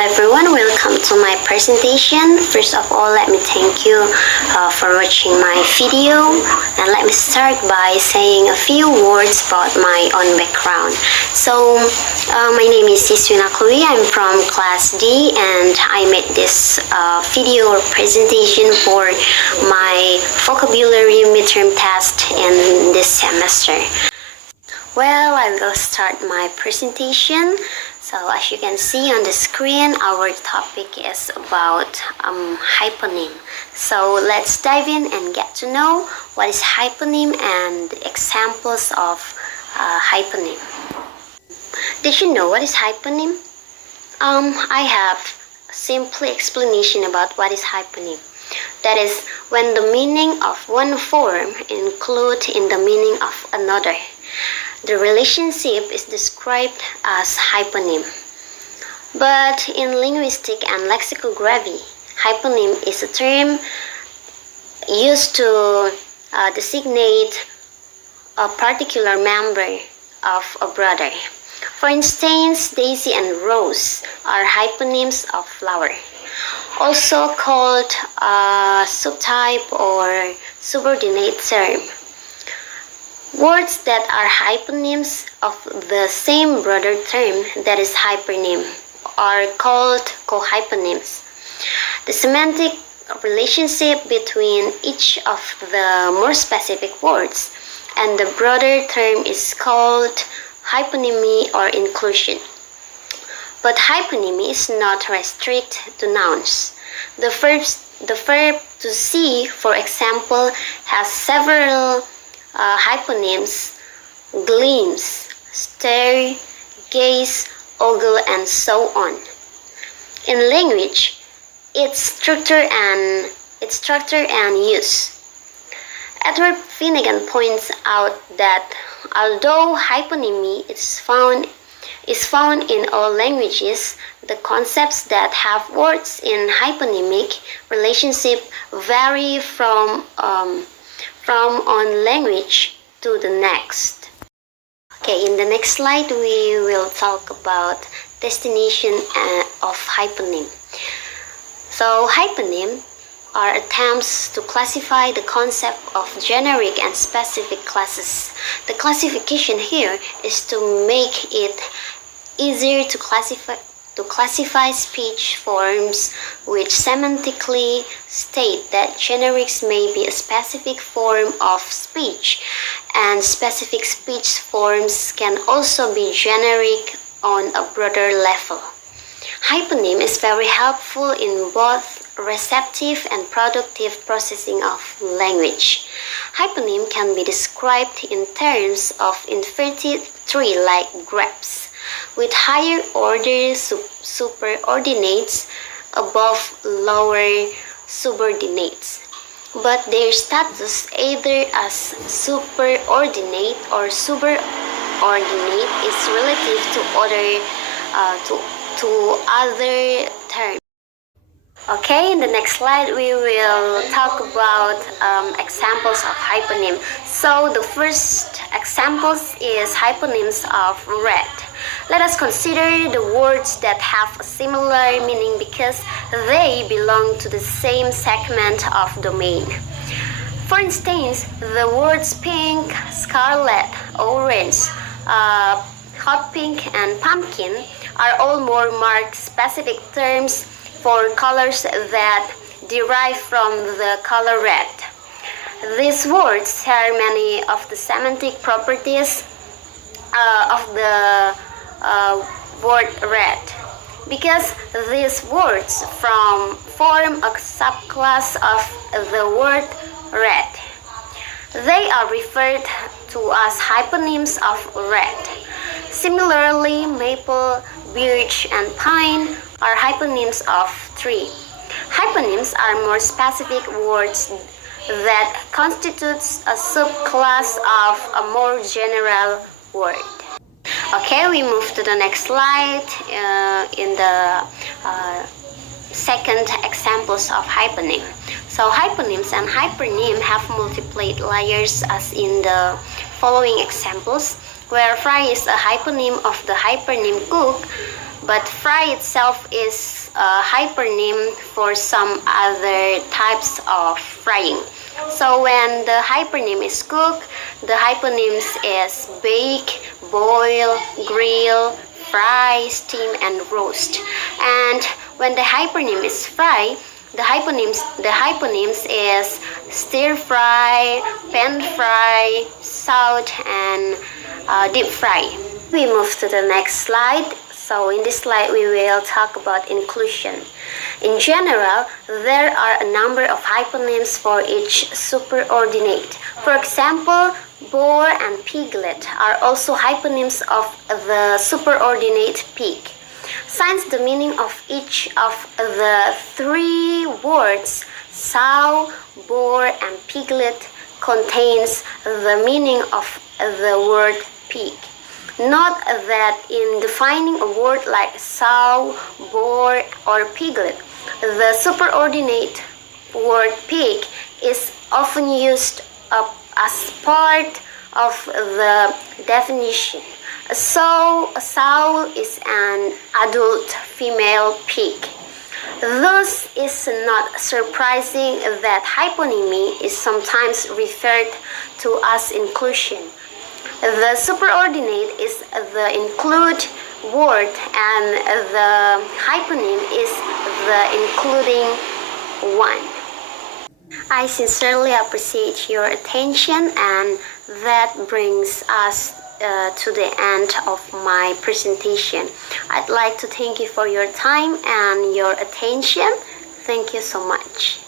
everyone, welcome to my presentation. First of all, let me thank you for watching my video, and let me start by saying a few words about my own background. My name is Siswina Chloe. I'm from class D, and I made this video or presentation for my vocabulary midterm test in this semester. Well, I will start my presentation. So as you can see on the screen, our topic is about hyponym. So let's dive in and get to know what is hyponym and examples of hyponym. Did you know what is hyponym? I have a simple explanation about what is hyponym. That is when the meaning of one form includes in the meaning of another. The relationship is described as hyponym. But in linguistic and lexicography, hyponym is a term used to designate a particular member of a brother. For instance, Daisy and Rose are hyponyms of flower, also called a subtype or subordinate term. Words that are hyponyms of the same brother term, that is hypernym, are called cohyponyms. The semantic relationship between each of the more specific words and the broader term is called hyponymy or inclusion. But hyponymy is not restricted to nouns. The verb to see, for example, has several hyponyms: glimpse, stare, gaze, ogle, and so on. In language, its structure and use. Edward Finnegan points out that although hyponymy is found in all languages, the concepts that have words in hyponymic relationship vary from one language to the next. Okay, in the next slide we will talk about destination of hyponym. So hyponym are attempts to classify the concept of generic and specific classes. The classification here is to make it easier to classify speech forms which semantically state that generics may be a specific form of speech, and specific speech forms can also be generic on a broader level. Hyponym is very helpful in both receptive and productive processing of language. Hyponym can be described in terms of inverted tree like grapes, with higher order superordinates above lower subordinates, but their status either as superordinate or subordinate is relative to other terms. Okay, in the next slide we will talk about examples of hyponym. So the first examples is hyponyms of red. Let us consider the words that have a similar meaning because they belong to the same segment of domain. For instance, the words pink, scarlet, orange, hot pink, and pumpkin are all more marked specific terms for colors that derive from the color red. These words share many of the semantic properties of the word red, because these words form a subclass of the word red. They are referred to as hyponyms of red. Similarly, maple, birch, and pine are hyponyms of tree. Hyponyms are more specific words that constitutes a subclass of a more general word. Okay, we move to the next slide in the second examples of hyponym. So hyponyms and hypernym have multiplied layers as in the following examples, where fry is a hyponym of the hypernym cook, but fry itself is a hyponym for some other types of frying. So when the hyponym is cooked, the hyponyms is bake, boil, grill, fry, steam, and roast. And when the hyponym is fry, the hyponyms is stir fry, pan fry, salt, and deep fry. We move to the next slide. So in this slide, we will talk about inclusion. In general, there are a number of hyponyms for each superordinate. For example, boar and piglet are also hyponyms of the superordinate pig. Since the meaning of each of the three words, sow, boar, and piglet, contains the meaning of the word pig. Note that in defining a word like sow, boar, or piglet, the superordinate word pig is often used as part of the definition. A sow is an adult female pig. Thus, it's not surprising that hyponymy is sometimes referred to as inclusion. The superordinate is the include word and the hyponym is the including one. I sincerely appreciate your attention, and that brings us to the end of my presentation. I'd like to thank you for your time and your attention. Thank you so much.